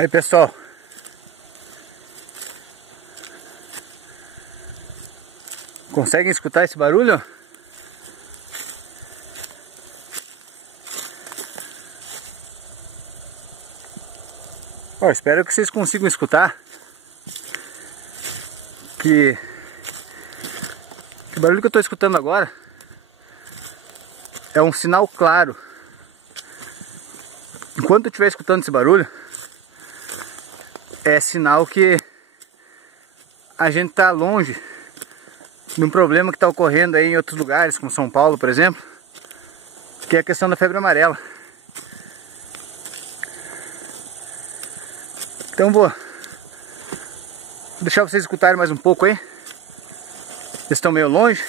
Aí, pessoal, conseguem escutar esse barulho? Ó, espero que vocês consigam escutar. Que o barulho que eu estou escutando agora é um sinal claro. Enquanto eu estiver escutando esse barulho, é sinal que a gente está longe de um problema que está ocorrendo aí em outros lugares, como São Paulo, por exemplo, que é a questão da febre amarela. Então vou deixar vocês escutarem mais um pouco aí. Eles estão meio longe.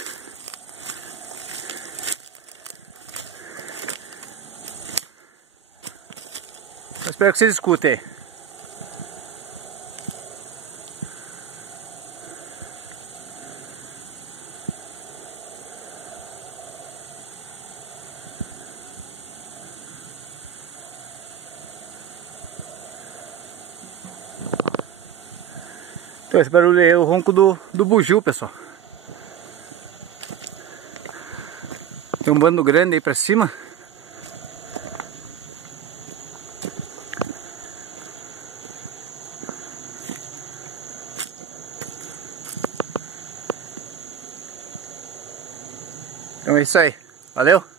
Eu espero que vocês escutem aí. Então esse barulho aí é o ronco do bugio, pessoal. Tem um bando grande aí pra cima. Então é isso aí. Valeu!